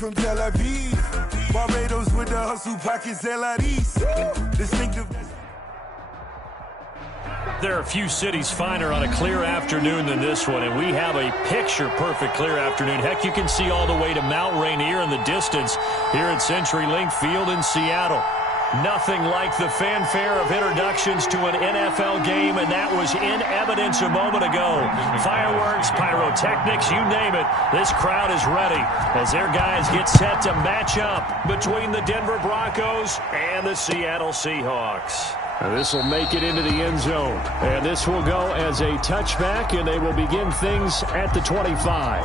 from Tel Aviv. Barbados with the hustle pockets, LREs. Distinctive. There are a few cities finer on a clear afternoon than this one, and we have a picture-perfect clear afternoon. Heck, you can see all the way to Mount Rainier in the distance here at CenturyLink Field in Seattle. Nothing like the fanfare of introductions to an NFL game, and that was in evidence a moment ago. Fireworks, pyrotechnics, you name it. This crowd is ready as their guys get set to match up between the Denver Broncos and the Seattle Seahawks. This will make it into the end zone, and this will go as a touchback, and they will begin things at the 25.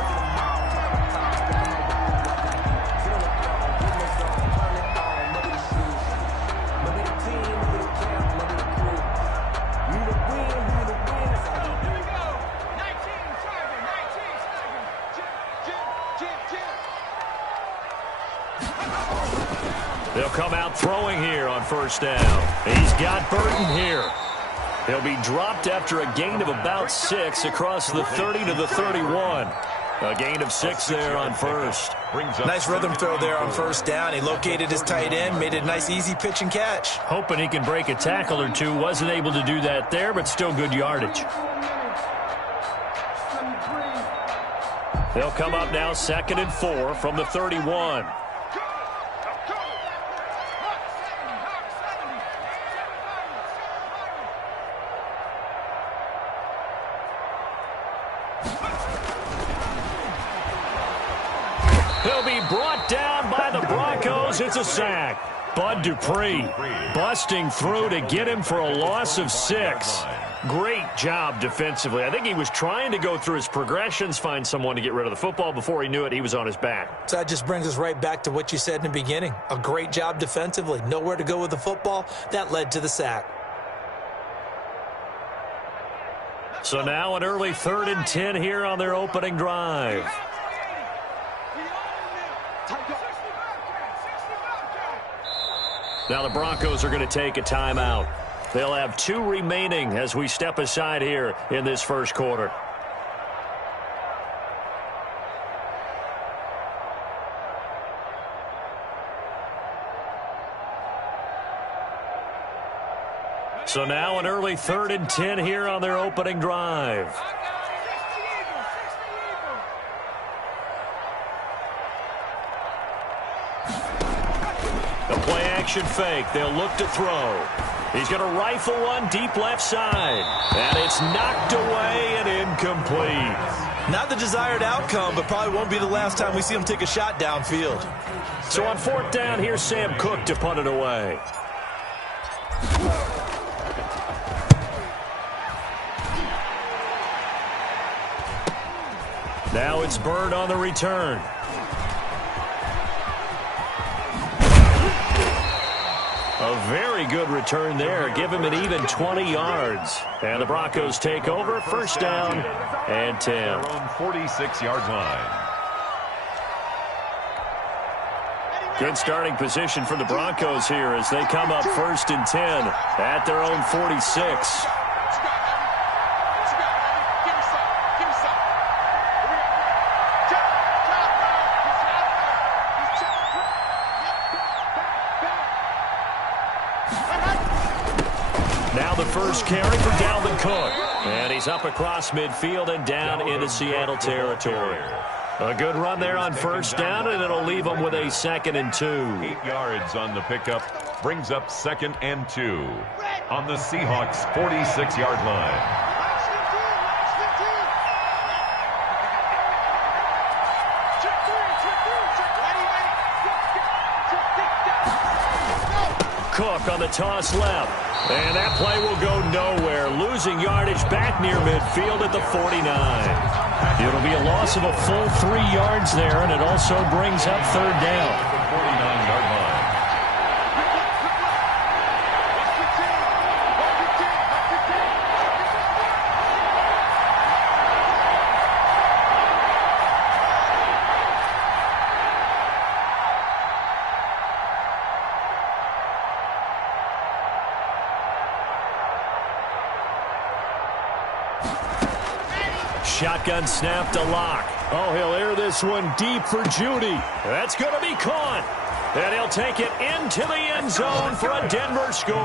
They'll come out throwing here on first down. He's got Burton here. He'll be dropped after a gain of about 6 across the 30 to the 31. A gain of 6 there on first. Nice rhythm throw there on first down. He located his tight end, made it a nice easy pitch and catch. Hoping he can break a tackle or two. Wasn't able to do that there, but still good yardage. They'll come up now 2nd and 4 from the 31. He'll be brought down by the Broncos. It's a sack. Bud Dupree busting through to get him for a loss of 6. Great job defensively. I think he was trying to go through his progressions, find someone to get rid of the football. Before he knew it, he was on his back. So that just brings us right back to what you said in the beginning. A great job defensively. Nowhere to go with the football. That led to the sack. So now an early 3rd and 10 here on their opening drive. Now the Broncos are going to take a timeout. They'll have 2 remaining as we step aside here in this first quarter. So now an early 3rd and 10 here on their opening drive. The play action fake. They'll look to throw. He's going to rifle one deep left side. And it's knocked away and incomplete. Not the desired outcome, but probably won't be the last time we see him take a shot downfield. So on 4th down, here's Sam Cook to punt it away. Now it's Bird on the return. A very good return there. Give him an even 20 yards. And the Broncos take over. First down and 10. Their own 46-yard line. Good starting position for the Broncos here as they come up 1st and 10 at their own 46. Now the first carry for Dalvin Cook. And he's up across midfield and down into Seattle territory. A good run there on first down, and it'll leave them with a 2nd and 2. 8 yards on the pickup. Brings up 2nd and 2 on the Seahawks' 46-yard line. Cook on the toss left. And that play will go nowhere. Losing yardage back near midfield at the 49. It'll be a loss of a full 3 yards there, and it also brings up 3rd down. 49-yard line. Shotgun snap to Locke. Oh, he'll air this one deep for Judy. That's going to be caught. And he'll take it into the end zone for a Denver score.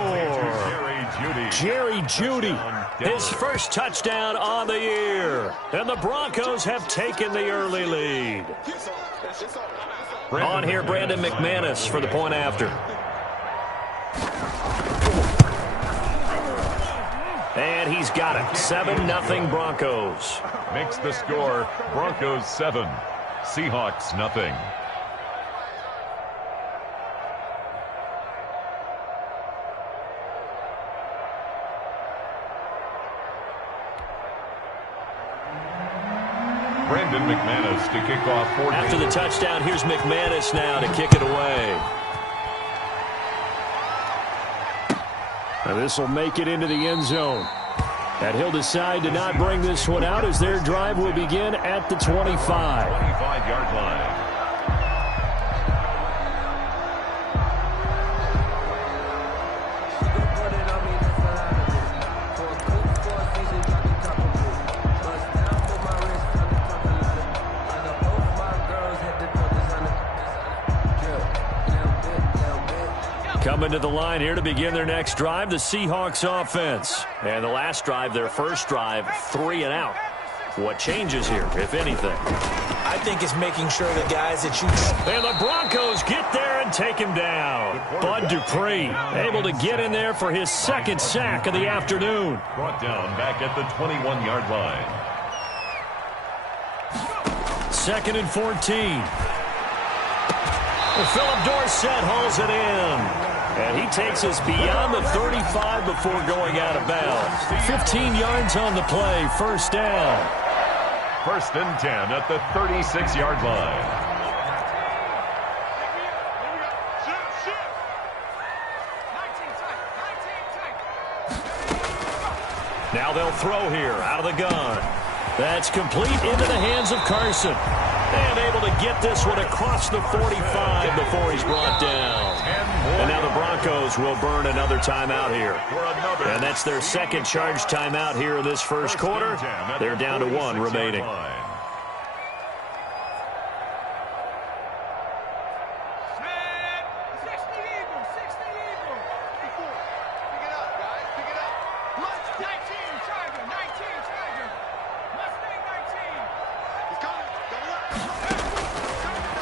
Jerry Judy, his first touchdown on the year. And the Broncos have taken the early lead. On here, Brandon McManus for the point after. And he's got it. 7-0 Broncos. Makes the score Broncos 7, Seahawks nothing. Brandon McManus to kick off. After the touchdown, here's McManus now to kick it away. Now this will make it into the end zone. And he'll decide to not bring this one out as their drive will begin at the 25. 25-yard line. Coming to the line here to begin their next drive, the Seahawks offense. And the last drive, their first drive, 3 and out. What changes here, if anything? I think it's making sure the guys that you... And the Broncos get there and take him down. Bud Dupree able to get in there for his second sack of the afternoon. Brought down back at the 21-yard line. 2nd and 14. Philip Dorsett hauls it in. And he takes us beyond the 35 before going out of bounds. 15 yards on the play, first down. 1st and 10 at the 36-yard line. Now they'll throw here out of the gun. That's complete into the hands of Carson. And able to get this one across the 45 before he's brought down. And now the Broncos will burn another timeout here. And that's their second charge timeout here in this first quarter. They're down to 1 remaining.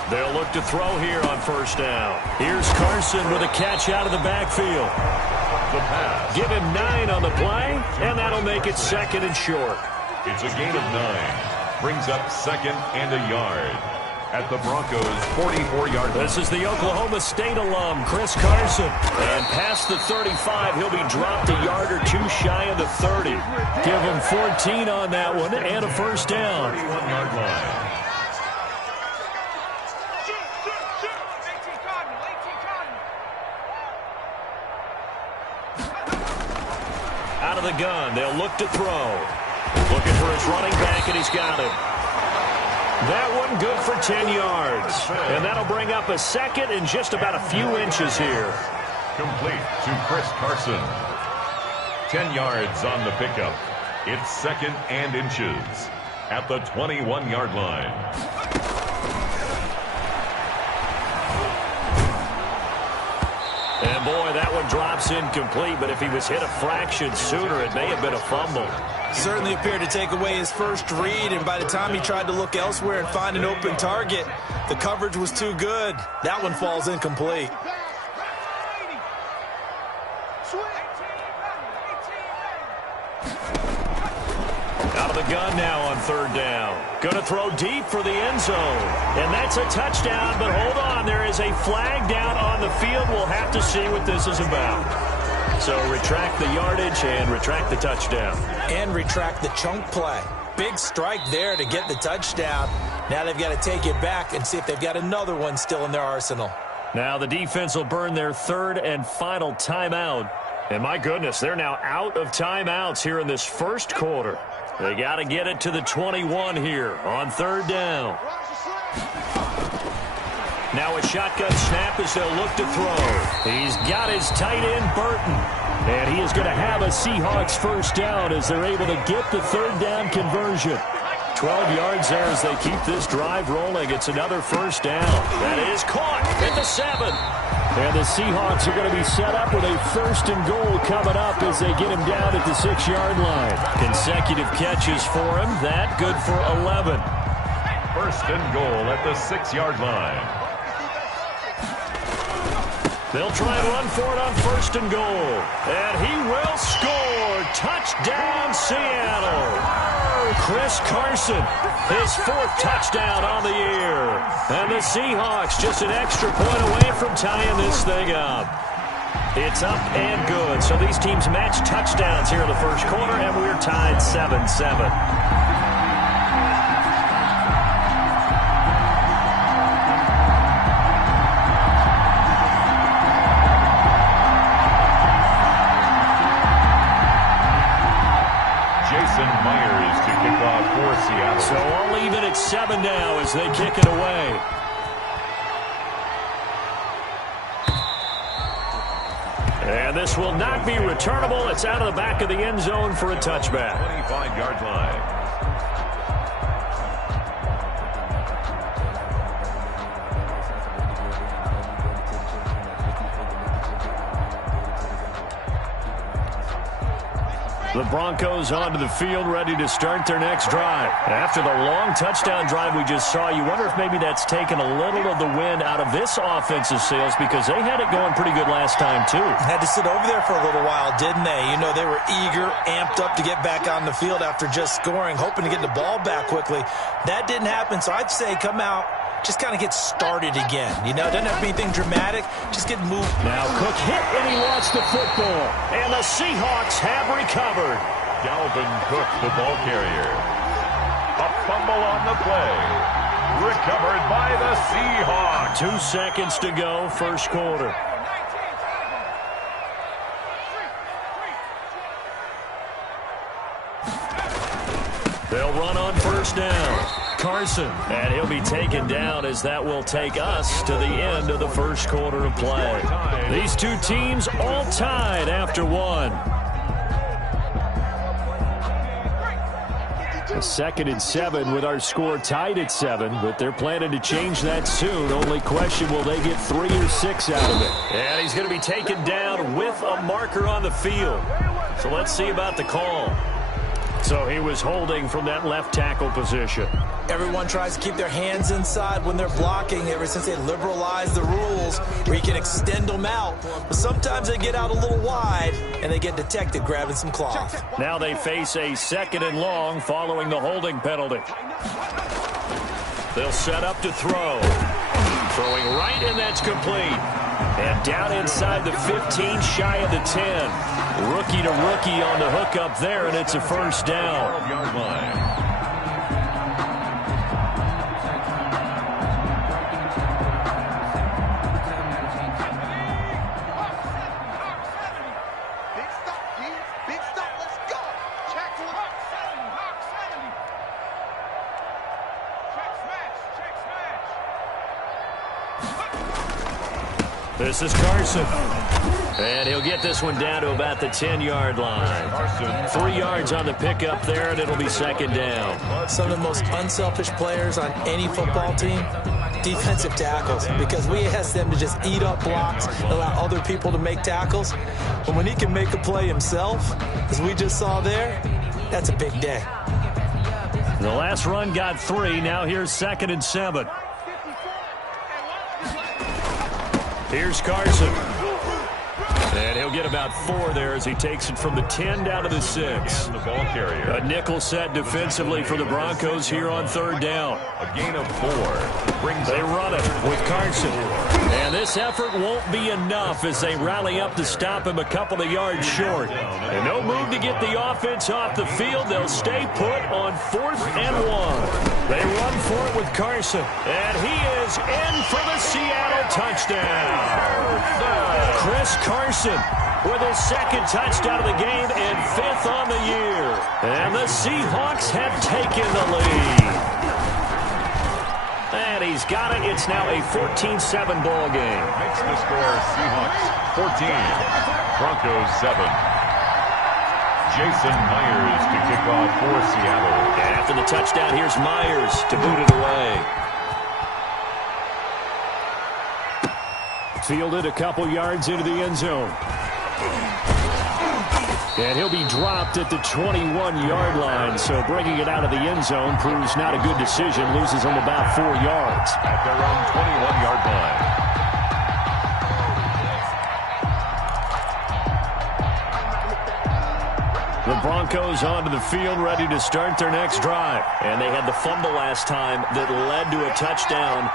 They'll look to throw here on first down. Here's Carson with a catch out of the backfield. The pass. Give him 9 on the play, and that'll make it 2nd and short. It's a gain of 9. Brings up 2nd and a yard at the Broncos' 44-yard line. This is the Oklahoma State alum, Chris Carson. And past the 35, he'll be dropped a yard or 2 shy of the 30. Give him 14 on that one and a first down. 41-yard line. Out of the gun, they'll look to throw. Looking for his running back, and he's got him. That one good for 10 yards. And that'll bring up a 2nd and just about a few inches here. Complete to Chris Carson. 10 yards on the pickup. It's 2nd and inches at the 21-yard line. And boy, that one drops incomplete, but if he was hit a fraction sooner, it may have been a fumble. Certainly appeared to take away his first read, and by the time he tried to look elsewhere and find an open target, the coverage was too good. That one falls incomplete. Out of the gun now on 3rd down. Going to throw deep for the end zone. And that's a touchdown, but hold on. There is a flag down on the field. We'll have to see what this is about. So retract the yardage and retract the touchdown. And retract the chunk play. Big strike there to get the touchdown. Now they've got to take it back and see if they've got another one still in their arsenal. Now the defense will burn their 3rd and final timeout. And my goodness, they're now out of timeouts here in this first quarter. They got to get it to the 21 here on 3rd down. Now a shotgun snap as they'll look to throw. He's got his tight end, Burton. And he is going to have a Seahawks first down as they're able to get the 3rd down conversion. 12 yards there as they keep this drive rolling. It's another first down. That is caught at the 7. And the Seahawks are going to be set up with a first and goal coming up as they get him down at the 6-yard line. Consecutive catches for him. That good for 11. First and goal at the 6-yard line. They'll try and run for it on first and goal. And he will score. Touchdown, Seattle. Chris Carson, his 4th touchdown on the year. And the Seahawks just an extra point away from tying this thing up. It's up and good. So these teams match touchdowns here in the first quarter, and we're tied 7-7. So I'll leave it at 7 now as they kick it away. And this will not be returnable. It's out of the back of the end zone for a touchback. 25-yard line. The Broncos onto the field, ready to start their next drive. After the long touchdown drive we just saw, you wonder if maybe that's taken a little of the wind out of this offensive sails because they had it going pretty good last time, too. Had to sit over there for a little while, didn't they? You know, they were eager, amped up to get back on the field after just scoring, hoping to get the ball back quickly. That didn't happen, so I'd say come out, just kind of get started again. You know, it doesn't have to be anything dramatic. Just get moved. Now Cook hit and he lost the football. And the Seahawks have recovered. Dalvin Cook, the ball carrier. A fumble on the play. Recovered by the Seahawks. 2 seconds to go, first quarter. They'll run on first down. Carson, and he'll be taken down as that will take us to the end of the first quarter of play. These two teams all tied after 1. A 2nd and 7 with our score tied at 7, but they're planning to change that soon. Only question, will they get 3 or 6 out of it? And he's going to be taken down with a marker on the field. So let's see about the call. So he was holding from that left tackle position. Everyone tries to keep their hands inside when they're blocking ever since they liberalized the rules where you can extend them out. But sometimes they get out a little wide and they get detected grabbing some cloth. Now they face a 2nd and long following the holding penalty. They'll set up to throw. Throwing right, and that's complete. And down inside the 15, shy of the 10. Rookie to rookie on the hook up there, and it's a first down. 12-yard line. This is Carson. And he'll get this one down to about the 10-yard line. 3 yards on the pickup there, and it'll be 2nd down. Some of the most unselfish players on any football team, defensive tackles, because we ask them to just eat up blocks, allow other people to make tackles. But when he can make a play himself, as we just saw there, that's a big day. The last run got 3. Now here's 2nd and 7. Here's Carson. And he'll get about 4 there as he takes it from the 10 down to the 6. The ball carrier. A nickel set defensively for the Broncos here on 3rd down. A gain of 4. They run it with Carson. And this effort won't be enough as they rally up to stop him a couple of yards short. And no move to get the offense off the field. They'll stay put on 4th and 1. They run for it with Carson. And he is in for the Seattle touchdown. Chris Carson with his 2nd touchdown of the game and 5th on the year. And the Seahawks have taken the lead. And he's got it. It's now a 14-7 ball game. Makes the score Seahawks 14, Broncos 7. Jason Myers to kick off for Seattle. And after the touchdown, here's Myers to boot it away. Fielded a couple yards into the end zone. And he'll be dropped at the 21-yard line, so bringing it out of the end zone proves not a good decision. Loses him about 4 yards. At their own 21-yard line. The Broncos onto the field, ready to start their next drive. And they had the fumble last time that led to a touchdown.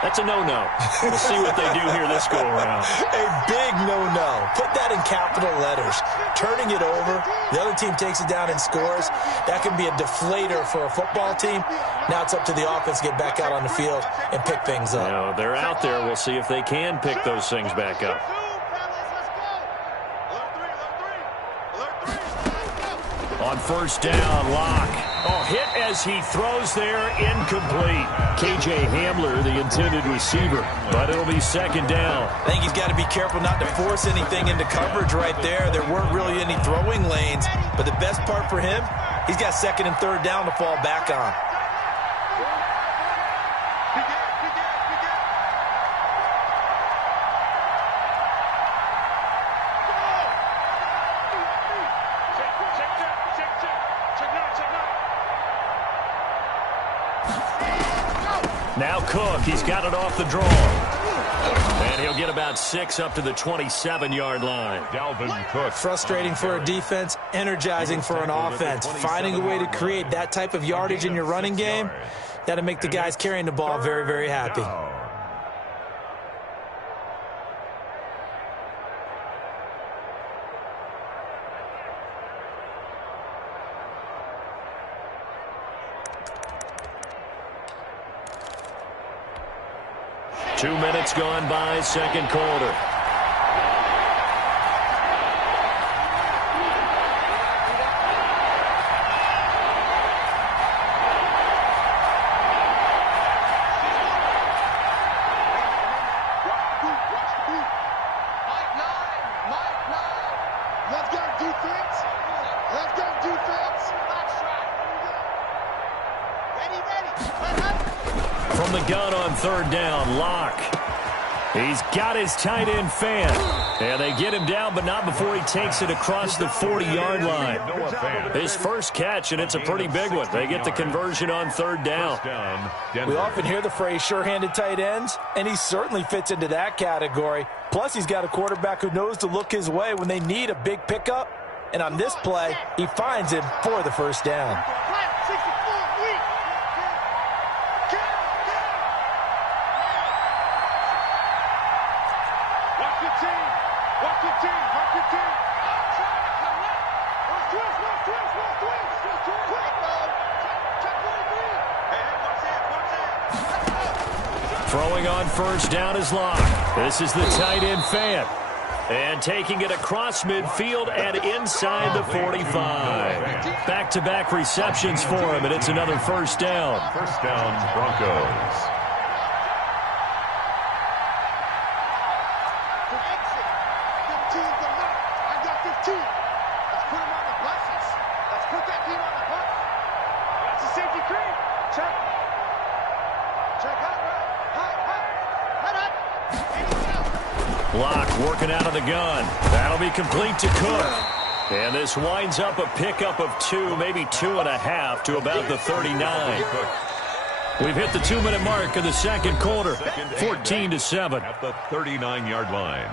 That's a no-no. We'll see what they do here this go-around. A big no-no. Put that in capital letters. Turning it over, the other team takes it down and scores. That can be a deflator for a football team. Now it's up to the offense to get back out on the field and pick things up. You know, they're out there. We'll see if they can pick those things back up. On first down, Locke. Oh, hit as he throws there, incomplete. K.J. Hamler, the intended receiver, but it'll be second down. I think he's got to be careful not to force anything into coverage right there. There weren't really any throwing lanes, but the best part for him, he's got second and third down to fall back on. Now Cook, he's got it off the draw. And he'll get about 6 up to the 27-yard line. Dalvin Cook. Frustrating for a defense, energizing for an offense. Finding a way to create that type of yardage in your running game, that'll make the guys carrying the ball very, very happy. 2 minutes gone by, second quarter. From the gun on third down, Locke. He's got his tight end fan. And they get him down, but not before he takes it across the 40-yard line. His first catch, and it's a pretty big one. They get the conversion on third down. We often hear the phrase sure-handed tight ends, and he certainly fits into that category. Plus, he's got a quarterback who knows to look his way when they need a big pickup. And on this play, he finds him for the first down. Throwing on first down is Locke. This is the tight end fan. And taking it across midfield and inside the 45. Back-to-back receptions for him, and it's another first down. First down, Broncos. Locke working out of the gun. That'll be complete to Cook. And this winds up a pickup of 2, maybe 2.5 to about the 39. We've hit the 2-minute mark of the second quarter, 14-7. At the 39-yard line.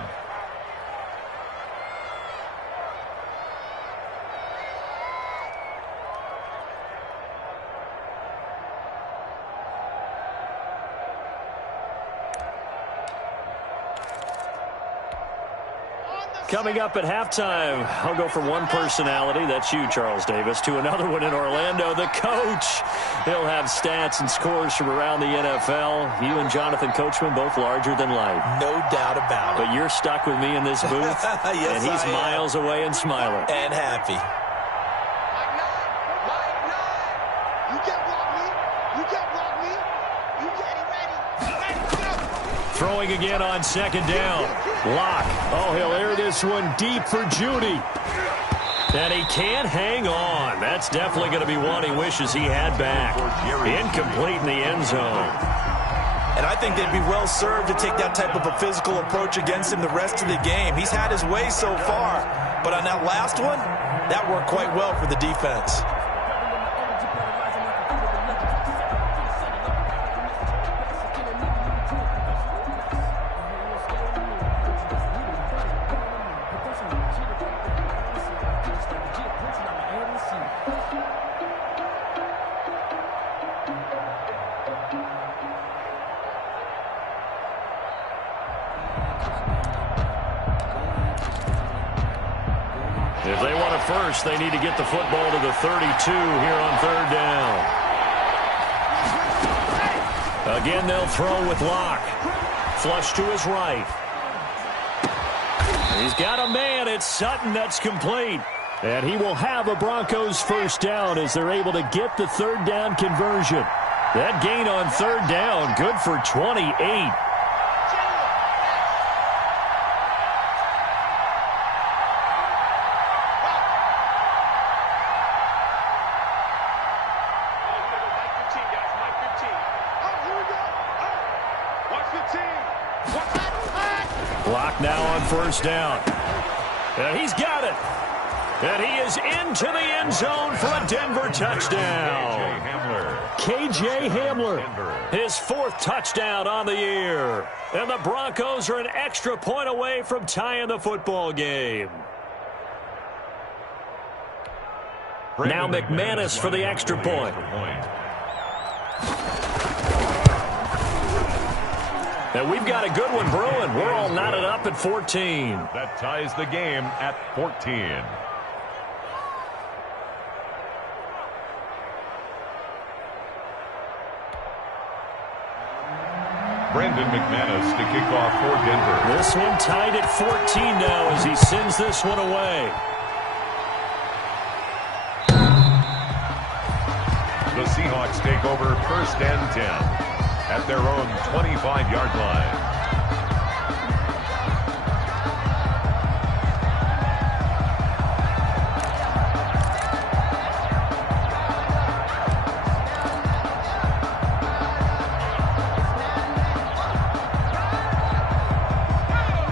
Coming up at halftime, I'll go from one personality, that's you, Charles Davis, to another one in Orlando, the coach. He'll have stats and scores from around the NFL. You and Jonathan Coachman, both larger than life. No doubt about it. But you're stuck with me in this booth, yes, and he's miles away and smiling. And happy. Throwing again on second down. Locke. Oh, he'll air this one deep for Judy. And he can't hang on. That's definitely going to be one he wishes he had back. Incomplete in the end zone. And I think they'd be well served to take that type of a physical approach against him the rest of the game. He's had his way so far, but on that last one, that worked quite well for the defense. If they want a first, they need to get the football to the 32 here on third down. Again, they'll throw with Locke. Flush to his right. He's got a man. It's Sutton that's complete. And he will have a Broncos first down as they're able to get the third down conversion. That gain on third down, good for 28. Block now on first down. And he's got it. And he is into the end zone for a Denver touchdown. KJ Hamler, his fourth touchdown on the year. And the Broncos are an extra point away from tying the football game. Now McManus for the extra point. And we've got a good one brewing. We're all knotted up at 14. That ties the game at 14. Brandon McManus to kick off for Denver. This one tied at 14 now as he sends this one away. The Seahawks take over first and 10. At their own 25-yard line.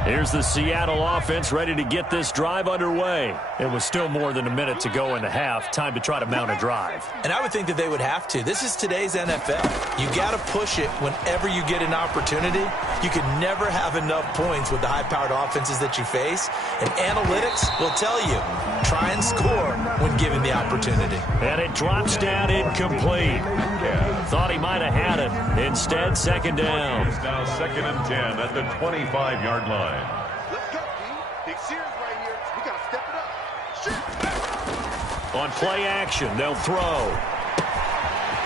Here's the Seattle offense ready to get this drive underway. It was still more than a minute to go in the half. Time to try to mount a drive. And I would think that they would have to. This is today's NFL. You got to push it whenever you get an opportunity. You can never have enough points with the high-powered offenses that you face. And analytics will tell you, try and score when given the opportunity. And it drops down incomplete. Thought he might have had it. Instead, second down. It's now second and 10 at the 25-yard line. Let's go, D. Big series right here. We got to step it up. Shoot. On play action, they'll throw.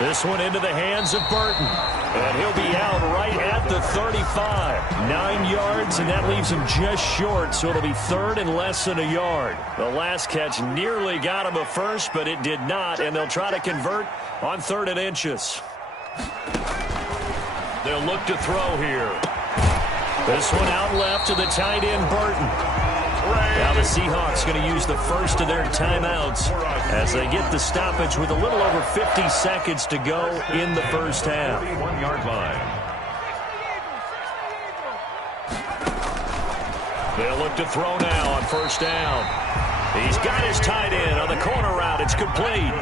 This one into the hands of Burton. And he'll be out right at the 35. 9 yards, and that leaves him just short, so it'll be third and less than a yard. The last catch nearly got him a first, but it did not, and they'll try to convert on third and inches. They'll look to throw here. This one out left to the tight end, Burton. Now the Seahawks going to use the first of their timeouts as they get the stoppage with a little over 50 seconds to go in the first half. 1-yard line. They'll look to throw now on first down. He's got his tight end on the corner route. It's complete.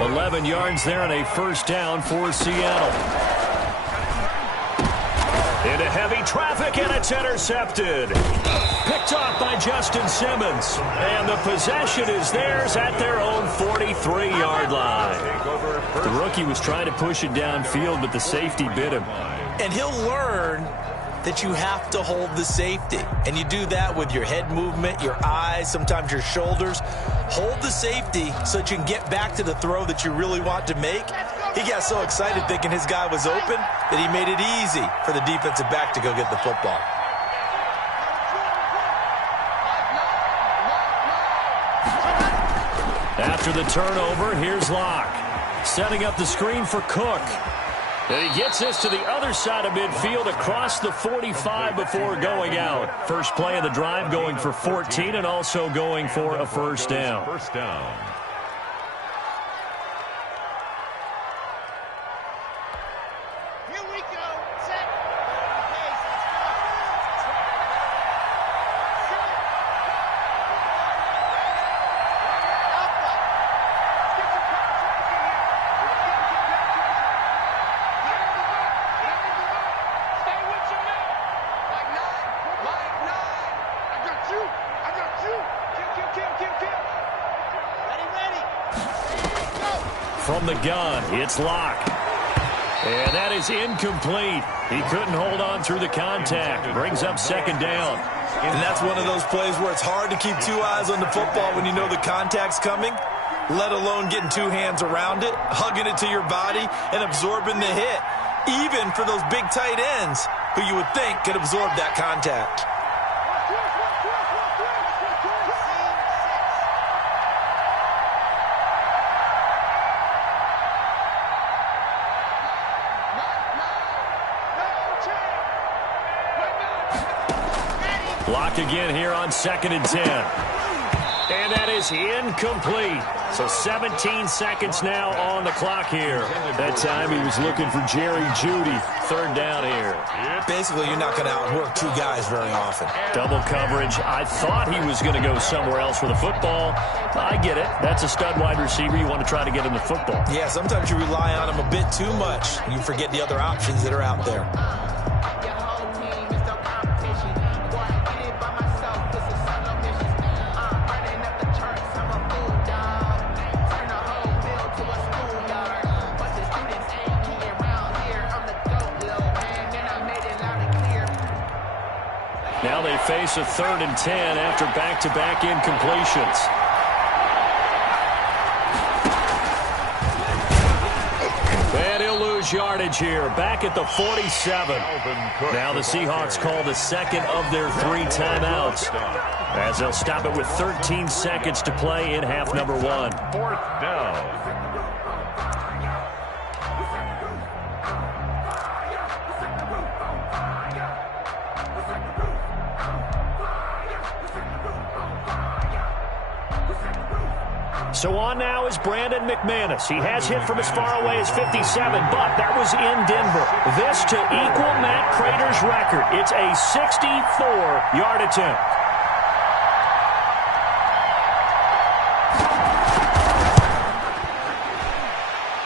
11 yards there and a first down for Seattle. Into heavy traffic, and it's intercepted. Picked off by Justin Simmons. And the possession is theirs at their own 43-yard line. The rookie was trying to push it downfield, but the safety bit him. And he'll learn that you have to hold the safety. And you do that with your head movement, your eyes, sometimes your shoulders. Hold the safety so that you can get back to the throw that you really want to make. He got so excited thinking his guy was open that he made it easy for the defensive back to go get the football. After the turnover, here's Locke. Setting up the screen for Cook. And he gets this to the other side of midfield across the 45 before going out. First play of the drive going for 14 and also going for a first down. First down. Here we go. Set. Pace. Alpha. Get your concentration here. Stay with your man. Like nine. I got you. Kill. Ready. Go. From the gun, it's Locke. And that is incomplete. He couldn't hold on through the contact. Brings up second down. And that's one of those plays where it's hard to keep two eyes on the football when you know the contact's coming, let alone getting two hands around it, hugging it to your body, and absorbing the hit, even for those big tight ends who you would think could absorb that contact. Lock again here on 2nd and 10. And that is incomplete. So 17 seconds now on the clock here. That time he was looking for Jerry Jeudy. Third down here. Basically, you're not going to outwork two guys very often. Double coverage. I thought he was going to go somewhere else with the football. I get it. That's a stud wide receiver. You want to try to get him the football. Yeah, sometimes you rely on him a bit too much. You forget the other options that are out there. Now they face a 3rd and 10 after back-to-back incompletions. And he'll lose yardage here. Back at the 47. Now the Seahawks call the second of their 3 timeouts, as they'll stop it with 13 seconds to play in half number 1. 4th down. So on now is Brandon McManus. He has hit from as far away as 57, but that was in Denver. This to equal Matt Prater's record. It's a 64-yard attempt.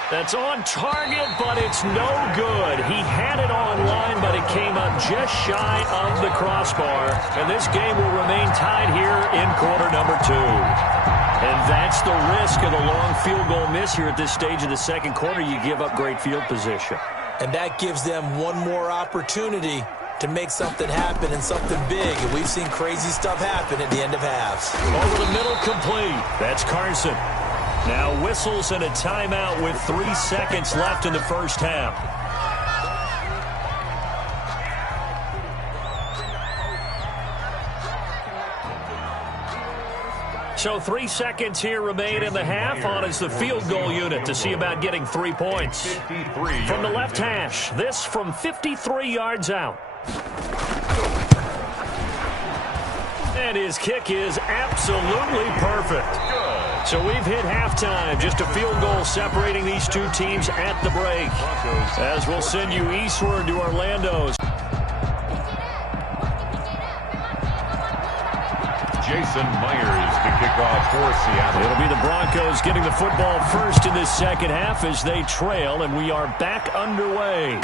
That's on target, but it's no good. He had it on line, but it came up just shy of the crossbar. And this game will remain tied here in quarter number 2. And that's the risk of the long field goal miss here at this stage of the second quarter. You give up great field position. And that gives them one more opportunity to make something happen and something big. And we've seen crazy stuff happen at the end of halves. Over the middle, complete. That's Carson. Now whistles and a timeout with 3 seconds left in the first half. So 3 seconds here remain in the half. On is the field goal unit to see about getting 3 points. From the left hash, this from 53 yards out. And his kick is absolutely perfect. So we've hit halftime. Just a field goal separating these two teams at the break. As we'll send you eastward to Orlando's. Jason Myers to kick off for Seattle. It'll be the Broncos getting the football first in this second half as they trail, and we are back underway.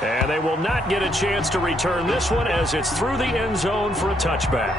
And they will not get a chance to return this one as it's through the end zone for a touchback.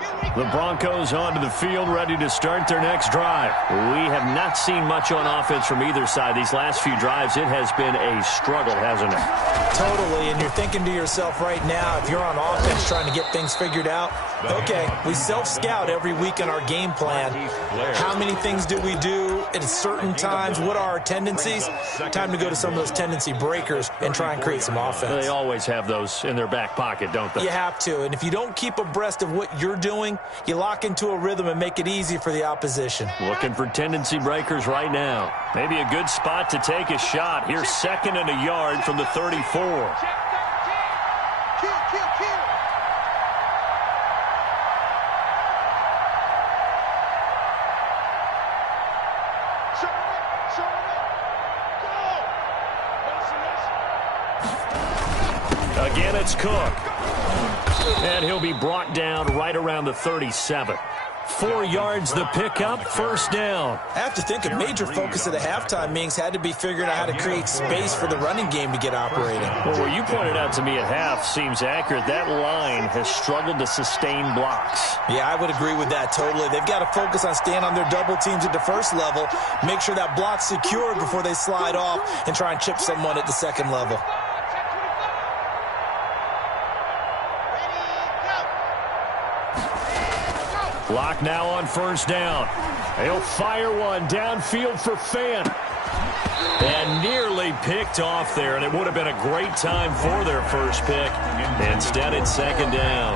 Here we The Broncos onto the field, ready to start their next drive. We have not seen much on offense from either side. These last few drives, it has been a struggle, hasn't it? Totally, and you're thinking to yourself right now, if you're on offense trying to get things figured out, okay, we self-scout every week in our game plan. How many things do we do at certain times? What are our tendencies? Time to go to some of those tendency breakers and try and create some offense. They always have those in their back pocket, don't they? You have to, and if you don't keep abreast of what you're doing, you lock into a rhythm and make it easy for the opposition. Looking for tendency breakers right now. Maybe a good spot to take a shot. Here's 2nd and a yard from the 34. Again, it's Cook. And he'll be brought down right around the 37. 4 yards the pickup, 1st down. I have to think a major focus of the halftime meetings had to be figuring out how to create space for the running game to get operating. Well, what you pointed out to me at half seems accurate. That line has struggled to sustain blocks. Yeah, I would agree with that totally. They've got to focus on staying on their double teams at the first level, make sure that block's secured before they slide off and try and chip someone at the second level. Lock now on 1st down. He'll fire one downfield for Fant. And nearly picked off there, and it would have been a great time for their first pick. Instead, it's 2nd down.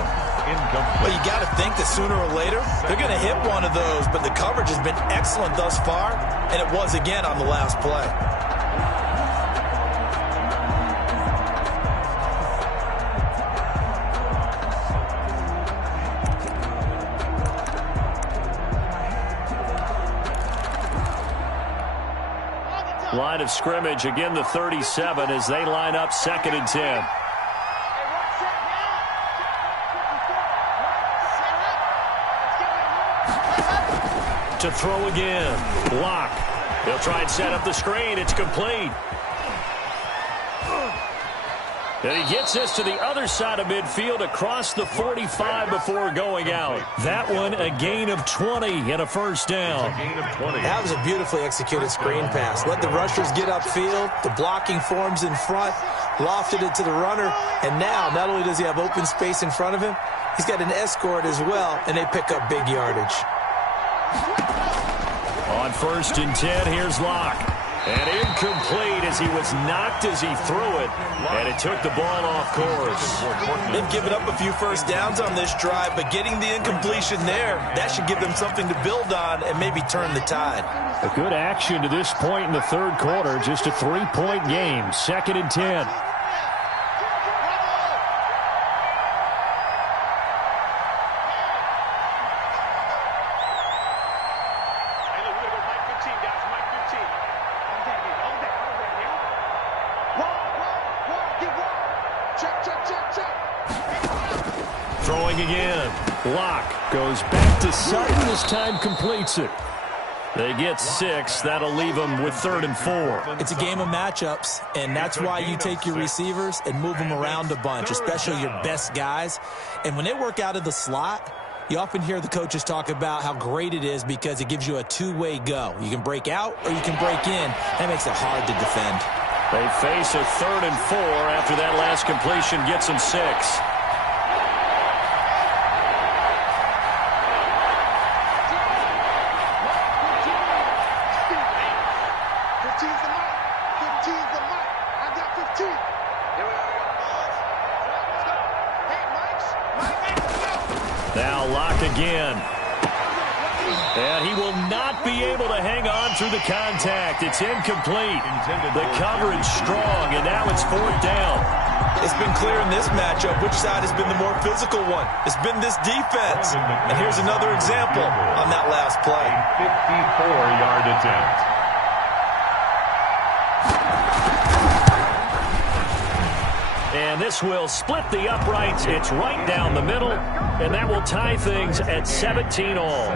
Well, you got to think that sooner or later, they're going to hit one of those, but the coverage has been excellent thus far, and it was again on the last play. Line of scrimmage, again the 37 as they line up 2nd and 10. To throw again. Lock. He'll try and set up the screen. It's complete. And he gets this to the other side of midfield across the 45 before going out. That one a gain of 20 and a 1st down. That was a beautifully executed screen pass. Let the rushers get upfield. The blocking forms in front. Lofted it to the runner. And now, not only does he have open space in front of him, he's got an escort as well, and they pick up big yardage. On 1st and 10, here's Locke. And incomplete as he was knocked as he threw it. And it took the ball off course. They've given up a few first downs on this drive, but getting the incompletion there, that should give them something to build on and maybe turn the tide. A good action to this point in the 3rd quarter. Just a 3-point game. 2nd and 10. Throwing again. Locke goes back to Sutton. This time completes it. They get 6. That'll leave them with 3rd and 4. It's a game of matchups, and that's why you take your receivers and move them around a bunch, especially your best guys. And when they work out of the slot, you often hear the coaches talk about how great it is because it gives you a two-way go. You can break out or you can break in. That makes it hard to defend. They face a 3rd and 4 after that last completion gets them 6. Now Locke again. And he will not be able to hang on through the contact. It's incomplete. The coverage strong, and now it's 4th down. It's been clear in this matchup which side has been the more physical one. It's been this defense. And here's another example on that last play. 54-yard attempt. And this will split the uprights. It's right down the middle, and that will tie things at 17 all.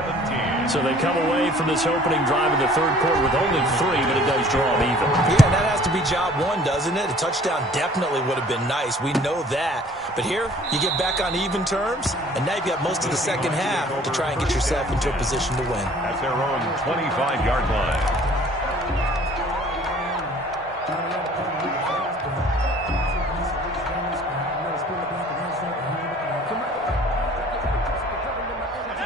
So they come away from this opening drive in the third quarter with only 3, but it does draw them even. Yeah, and that has to be job one, doesn't it? A touchdown definitely would have been nice. We know that. But here, you get back on even terms, and now you've got most of the second half to try and get yourself into a position to win. At their own 25-yard line.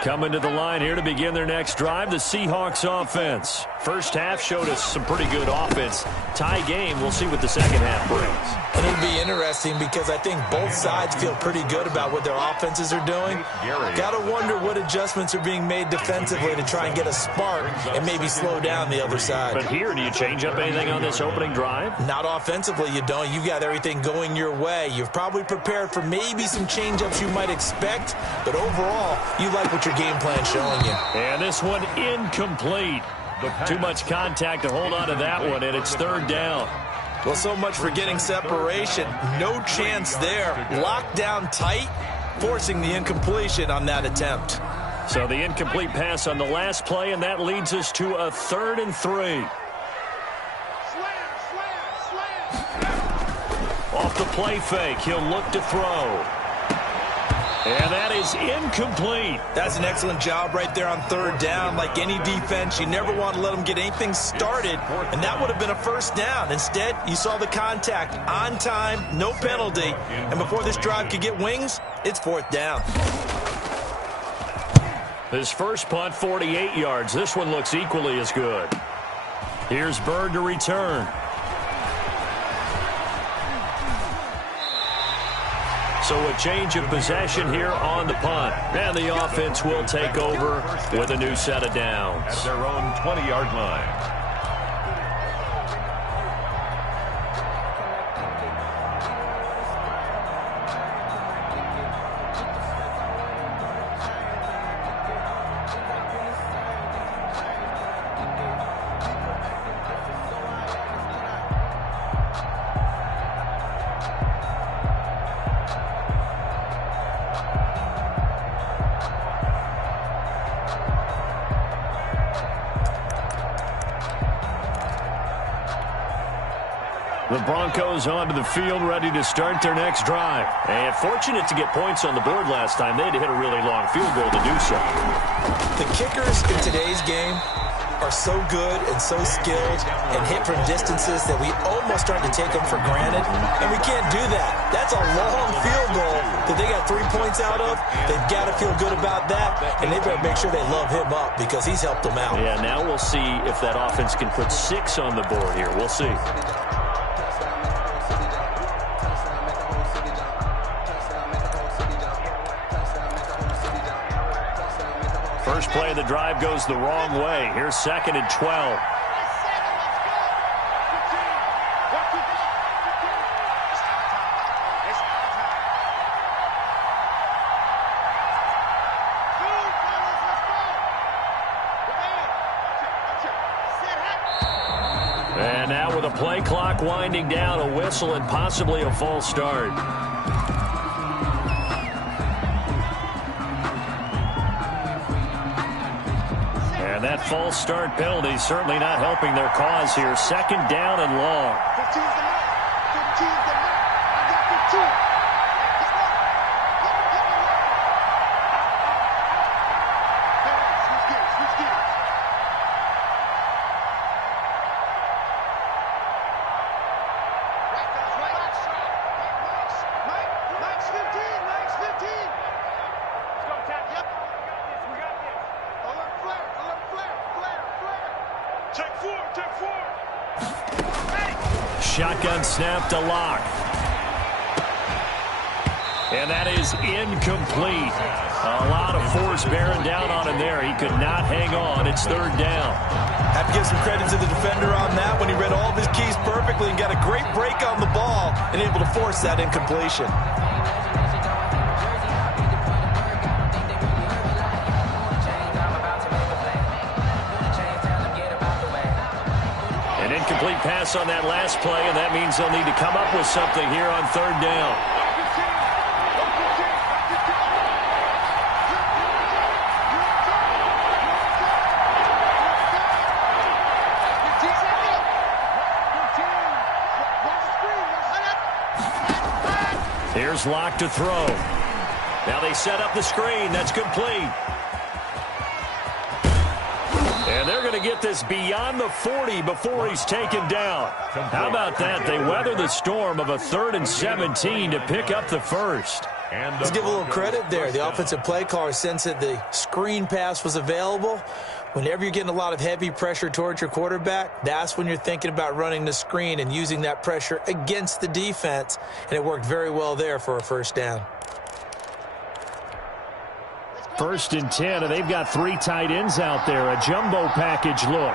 Coming to the line here to begin their next drive, the Seahawks offense. First half showed us some pretty good offense. Tie game, we'll see what the second half brings. And it'll be interesting because I think both sides feel pretty good about what their offenses are doing. Got to wonder what adjustments are being made defensively to try and get a spark and maybe slow down the other side. But here, do you change up anything on this opening drive? Not offensively, you don't. You've got everything going your way. You've probably prepared for maybe some change-ups you might expect, but overall, you like what your game plan's showing you. And this one incomplete. Too much contact to hold on to that one, and it's third down. Well, so much for getting separation. No chance there. Locked down tight, forcing the incompletion on that attempt. So the incomplete pass on the last play, and that leads us to a 3rd and 3. Off the play fake, he'll look to throw. And that is incomplete. That's an excellent job right there on third down. Like any defense, you never want to let them get anything started, and that would have been a first down. Instead, you saw the contact on time, no penalty, and before this drive could get wings, it's 4th down. His first punt, 48 yards. This one looks equally as good. Here's Bird to return. So a change of possession here on the punt. And the offense will take over with a new set of downs. At their own 20-yard line. The Broncos onto the field, ready to start their next drive. And fortunate to get points on the board last time. They had to hit a really long field goal to do so. The kickers in today's game are so good and so skilled and hit from distances that we almost start to take them for granted. And we can't do that. That's a long field goal that they got 3 points out of. They've got to feel good about that, and they better make sure they love him up because he's helped them out. Yeah, now we'll see if that offense can put 6 on the board here. We'll see. First play of the drive goes the wrong way. Here's 2nd and 12. And now with a play clock winding down, a whistle and possibly a false start. And that false start penalty certainly not helping their cause here. 2nd down and long. 15's the mark. 15's the mark. I got 15. Switch gears. Right, guys, right. Mike's 15. Let's go, Tap. Yep. We got this. Alert flare. Check four. Shotgun snap to Lock. And that is incomplete. A lot of force bearing down on him there. He could not hang on. It's 3rd down. Have to give some credit to the defender on that when he read all of his keys perfectly and got a great break on the ball and able to force that incompletion. incomplete pass on that last play, and that means they'll need to come up with something here on third down. Here's Locke to throw. Now they set up the screen. That's complete. And they're going to get this beyond the 40 before he's taken down. How about that? They weather the storm of a 3rd and 17 to pick up the first. Let's give a little credit there. The offensive play caller sensed that the screen pass was available. Whenever you're getting a lot of heavy pressure towards your quarterback, that's when you're thinking about running the screen and using that pressure against the defense. And it worked very well there for a first down. 1st and 10, and they've got 3 tight ends out there. A jumbo package look.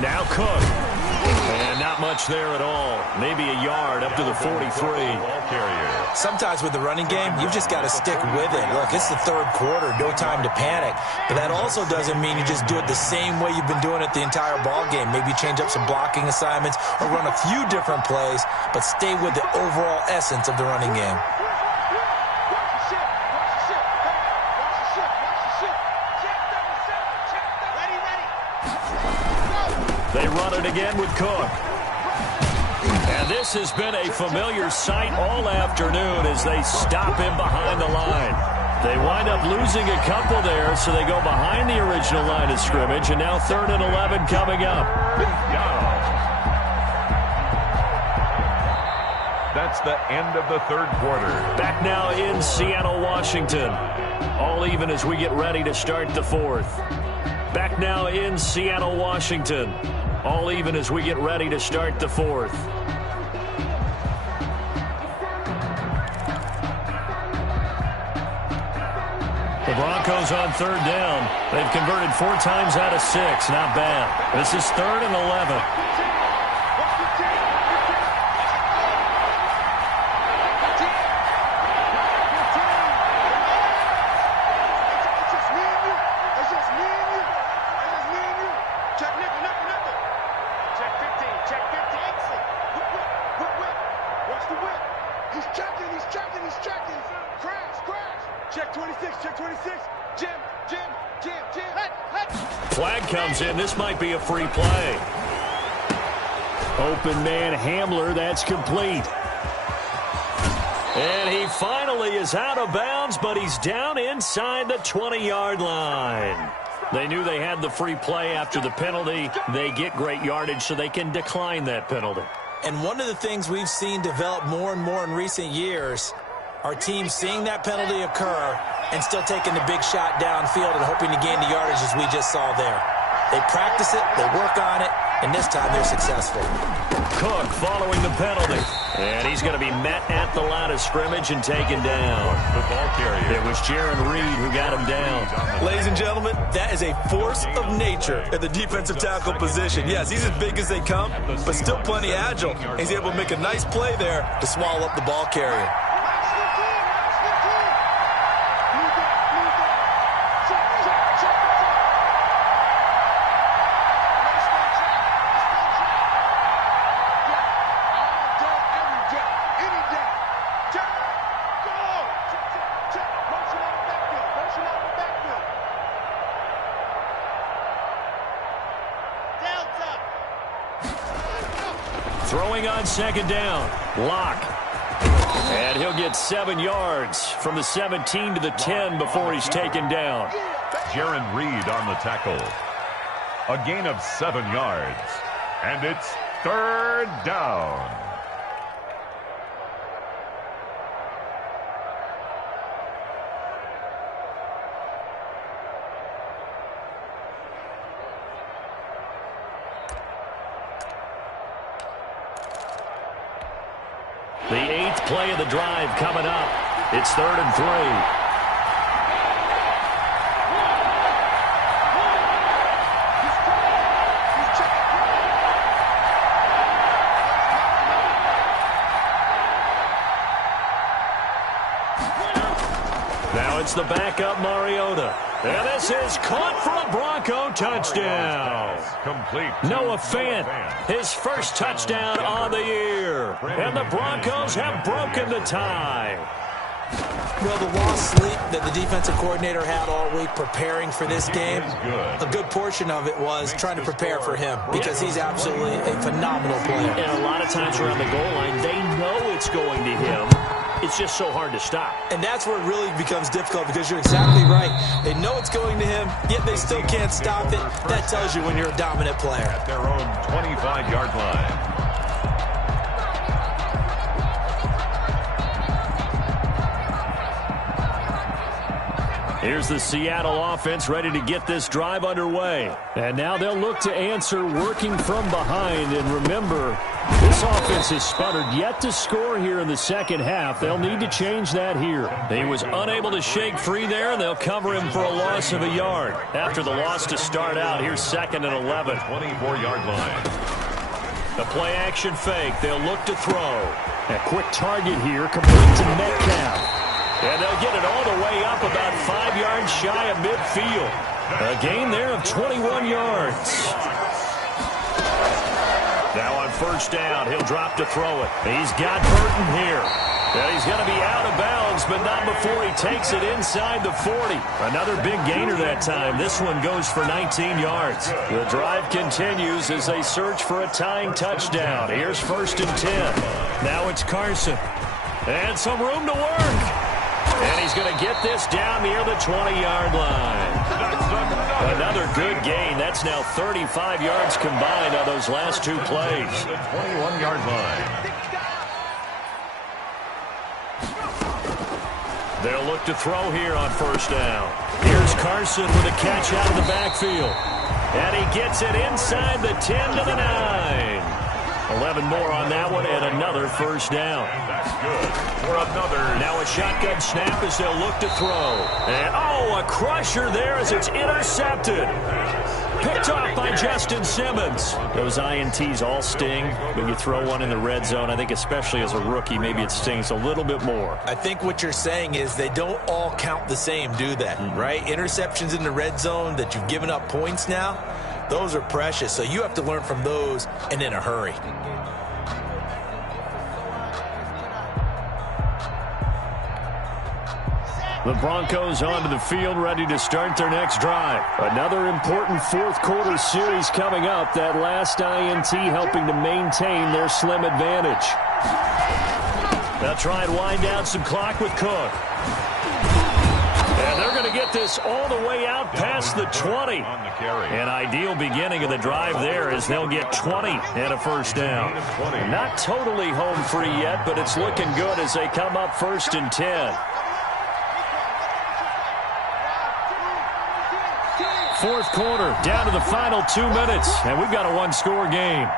Now Cook. And not much there at all. Maybe a yard up to the 43. Sometimes with the running game, you've just got to stick with it. Look, it's the 3rd quarter, no time to panic. But that also doesn't mean you just do it the same way you've been doing it the entire ball game. Maybe change up some blocking assignments or run a few different plays, but stay with the overall essence of the running game. They run it again with Cook. And this has been a familiar sight all afternoon as they stop him behind the line. They wind up losing a couple there, so they go behind the original line of scrimmage, and now 3rd and 11 coming up. That's the end of the 3rd quarter. Back now in Seattle, Washington. All even as we get ready to start the 4th. Back now in Seattle, Washington. All even as we get ready to start the 4th. The Broncos on 3rd down. They've converted 4 times out of 6. Not bad. This is 3rd and 11. Flag comes in. This might be a free play. Open man Hamler. That's complete. And he finally is out of bounds, but he's down inside the 20-yard line. They knew they had the free play after the penalty. They get great yardage, so they can decline that penalty. And one of the things we've seen develop more and more in recent years are teams seeing that penalty occur and still taking the big shot downfield and hoping to gain the yardage as we just saw there. They practice it, they work on it, and this time they're successful. Cook following the penalty. And he's going to be met at the line of scrimmage and taken down. The ball carrier. It was Jaron Reed who got him down. Ladies and gentlemen, that is a force of nature at the defensive tackle position. Yes, he's as big as they come, but still plenty agile. He's able to make a nice play there to swallow up the ball carrier. Throwing on 2nd down. Locke. And he'll get 7 yards from the 17 to the 10 before he's taken down. Jaron Reed on the tackle. A gain of 7 yards. And it's 3rd down. The 8th play of the drive coming up. It's 3rd and 3. Now it's the backup Mariota. And this is caught for a Bronco touchdown. Complete. Noah Fant, his first touchdown on the year. And the Broncos have broken the tie. Well, the lost sleep that the defensive coordinator had all week preparing for this game, a good portion of it was trying to prepare for him because he's absolutely a phenomenal player. And a lot of times around the goal line, they know it's going to him. It's just so hard to stop. And that's where it really becomes difficult because you're exactly right. They know it's going to him, yet they still can't stop it. That tells you when you're a dominant player. At their own 25-yard line. Here's the Seattle offense ready to get this drive underway. And now they'll look to answer working from behind. And remember, this offense has sputtered yet to score here in the second half. They'll need to change that here. He was unable to shake free there, and they'll cover him for a loss of a yard. After the loss to start out, here's 2nd and 11. 24-yard line. The play-action fake. They'll look to throw. A quick target here, complete to Metcalf. And they'll get it all the way up about 5 yards shy of midfield. A gain there of 21 yards. Now on first down, he'll drop to throw it. He's got Burton here. And he's going to be out of bounds, but not before he takes it inside the 40. Another big gainer that time. This one goes for 19 yards. The drive continues as they search for a tying touchdown. Here's 1st and 10. Now it's Carson. And some room to work. And he's going to get this down near the 20-yard line. Another good gain. That's now 35 yards combined on those last 2 plays. The 21-yard line. They'll look to throw here on first down. Here's Carson with a catch out of the backfield. And he gets it inside the 10 to the 9. 11 more on that one, and another first down. That's good for another. Now a shotgun snap as they'll look to throw. And, a crusher there as it's intercepted. Picked off by Justin Simmons. Those INTs all sting, but you throw one in the red zone, I think especially as a rookie, maybe it stings a little bit more. I think what you're saying is they don't all count the same, do they? Right? Interceptions in the red zone that you've given up points now, those are precious, so you have to learn from those and in a hurry. The Broncos onto the field, ready to start their next drive. Another important fourth-quarter series coming up. That last INT helping to maintain their slim advantage. They'll try and wind down some clock with Cook. And they're going to get this all the way out past the 20. An ideal beginning of the drive there as they'll get 20 and a first down. Not totally home free yet, but it's looking good as they come up 1st and 10. Fourth quarter, down to the final 2 minutes, and we've got a one-score game.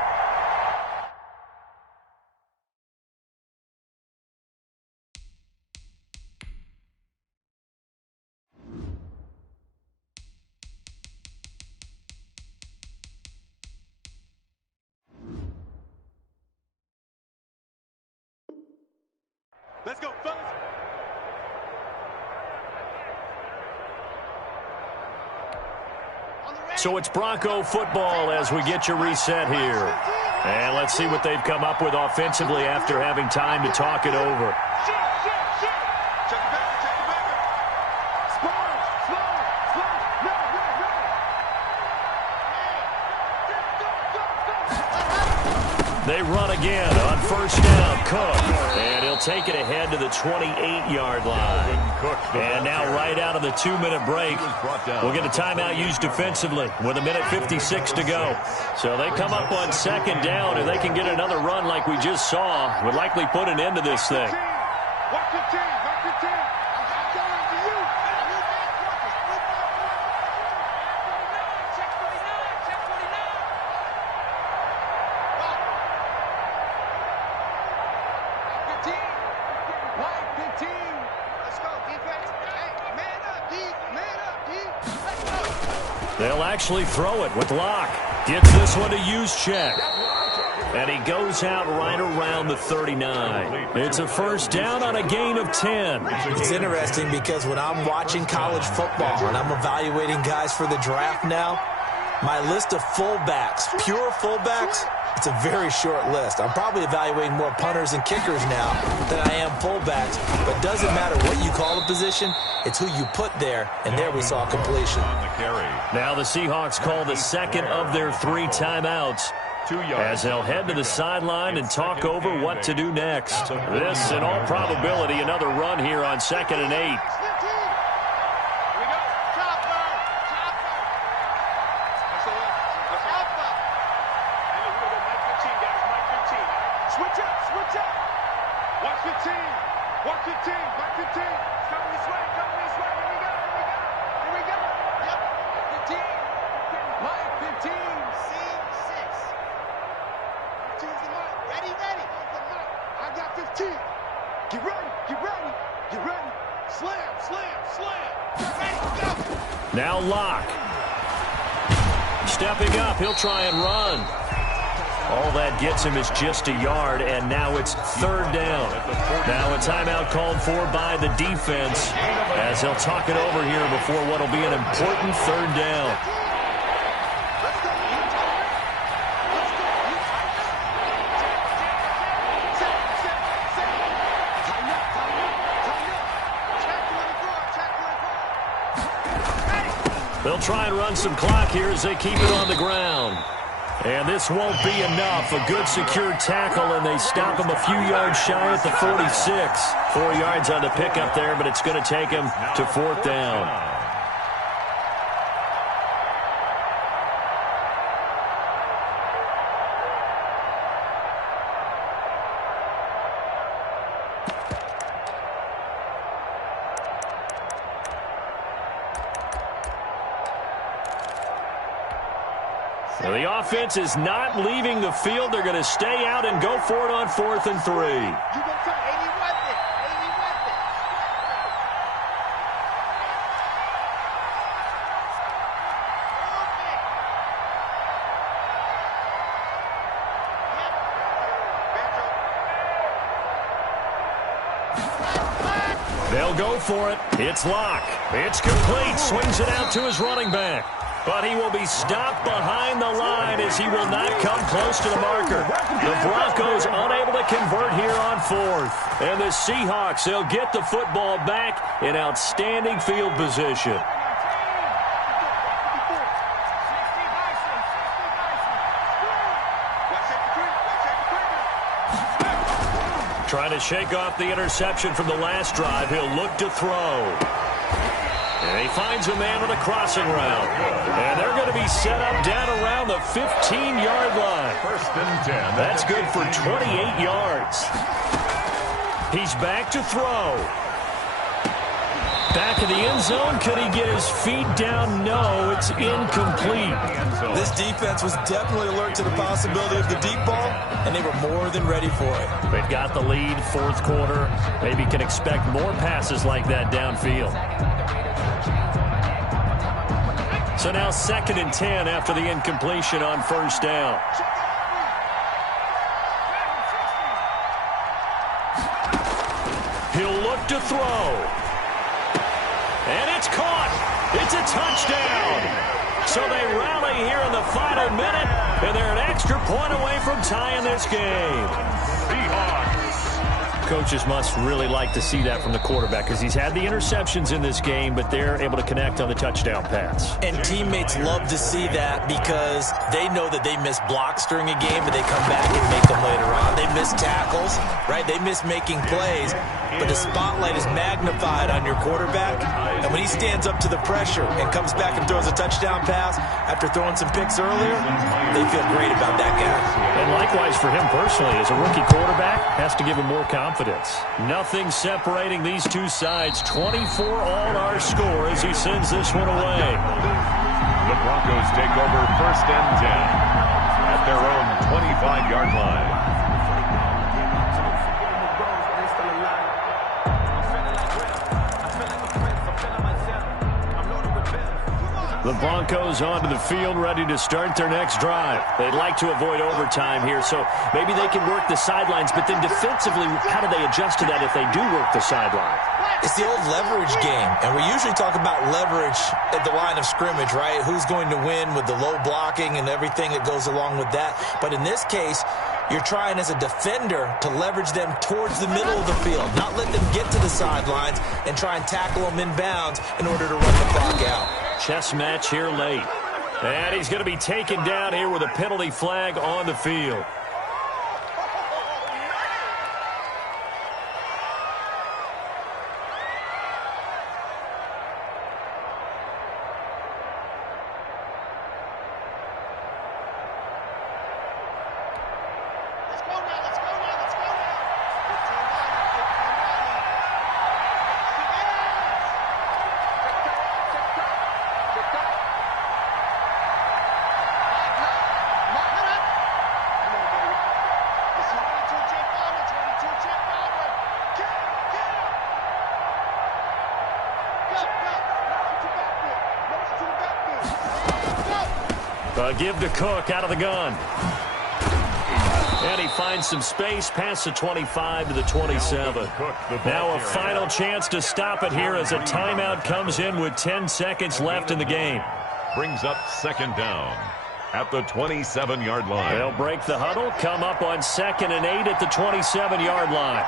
Let's go, fellas. So it's Bronco football as we get you reset here. And let's see what they've come up with offensively after having time to talk it over. They run again on first down. Cook. And he'll take it ahead to the 28-yard line. And now right out of the 2-minute break, we'll get a timeout used defensively with 1:56 to go. So they come up on second down, and they can get another run like we just saw. Would likely put an end to this thing. Watch your team. Watch your team. I'm going to you. Check 49. Check 49. Good team. White, good team. Let's go, defense. Hey, man up, D. Man up, D. Let's go. They'll actually throw it with Locke. Gets this one to use check. And he goes out right around the 39. It's a first down on a gain of 10. It's interesting because when I'm watching college football and I'm evaluating guys for the draft now, my list of fullbacks, pure fullbacks, it's a very short list. I'm probably evaluating more punters and kickers now than I am fullbacks. But it doesn't matter what you call a position, it's who you put there, and there we saw completion. Now the Seahawks call the second of their 3 timeouts, as they'll head to the sideline and talk over what to do next. This, in all probability, another run here on 2nd and 8. Now Locke. Stepping up, he'll try and run. All that gets him is just a yard, and now it's 3rd down. Now a timeout called for by the defense, as they'll talk it over here before what will be an important 3rd down. They'll try and run some clock here as they keep it on the ground. And this won't be enough. A good secured tackle, and they stop him a few yards shy at the 46. 4 yards on the pickup there, but it's going to take him to 4th down. Well, the offense is not leaving the field. They're going to stay out and go for it on 4th and 3. They'll go for it. It's Locke. It's complete. Swings it out to his running back. But he will be stopped behind the line as he will not come close to the marker. The Broncos unable to convert here on 4th. And the Seahawks, they'll get the football back in outstanding field position. Trying to shake off the interception from the last drive. He'll look to throw. And he finds a man on the crossing route. And they're going to be set up down around the 15-yard line. 1st and 10. That's good for 28 yards. He's back to throw. Back in the end zone. Could he get his feet down? No, it's incomplete. This defense was definitely alert to the possibility of the deep ball, and they were more than ready for it. They've got the lead, 4th quarter. Maybe can expect more passes like that downfield. So now 2nd and 10 after the incompletion on 1st down. He'll look to throw. And it's caught. It's a touchdown. So they rally here in the final minute, and they're an extra point away from tying this game. Coaches must really like to see that from the quarterback because he's had the interceptions in this game, but they're able to connect on the touchdown pass. And teammates love to see that because they know that they miss blocks during a game, but they come back and make them later on. They miss tackles, right? They miss making plays, but the spotlight is magnified on your quarterback. And when he stands up to the pressure and comes back and throws a touchdown pass after throwing some picks earlier, they feel great about that guy. And likewise for him personally, as a rookie quarterback, has to give him more confidence. Nothing separating these two sides. 24 all our score as he sends this one away. The Broncos take over 1st and 10 at their own 25-yard line. The Broncos onto the field, ready to start their next drive. They'd like to avoid overtime here, so maybe they can work the sidelines, but then defensively, how do they adjust to that if they do work the sideline? It's the old leverage game, and we usually talk about leverage at the line of scrimmage, right? Who's going to win with the low blocking and everything that goes along with that. But in this case, you're trying as a defender to leverage them towards the middle of the field, not let them get to the sidelines and try and tackle them inbounds in order to run the clock out. Chess match here late. And he's going to be taken down here with a penalty flag on the field. Give to Cook out of the gun. And he finds some space past the 25 to the 27. Now a final chance to stop it here as a timeout comes in with 10 seconds left in the game. Brings up second down at the 27-yard line. They'll break the huddle, come up on 2nd and 8 at the 27-yard line.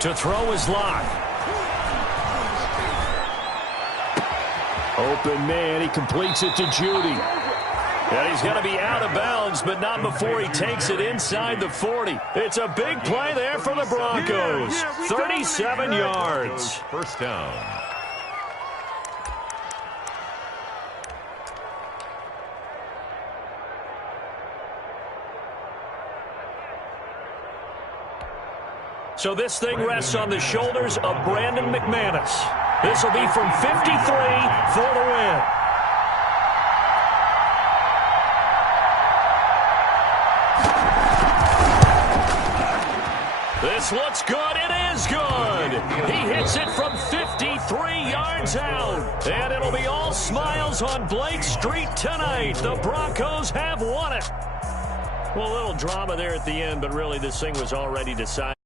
To throw his lock. Open man, he completes it to Judy. And he's going to be out of bounds, but not before he takes it inside the 40. It's a big play there for the Broncos. 37 yards. First down. So this thing rests on the shoulders of Brandon McManus. This will be from 53 for the win. This looks good. It is good. He hits it from 53 yards out. And it'll be all smiles on Blake Street tonight. The Broncos have won it. Well, a little drama there at the end, but really this thing was already decided.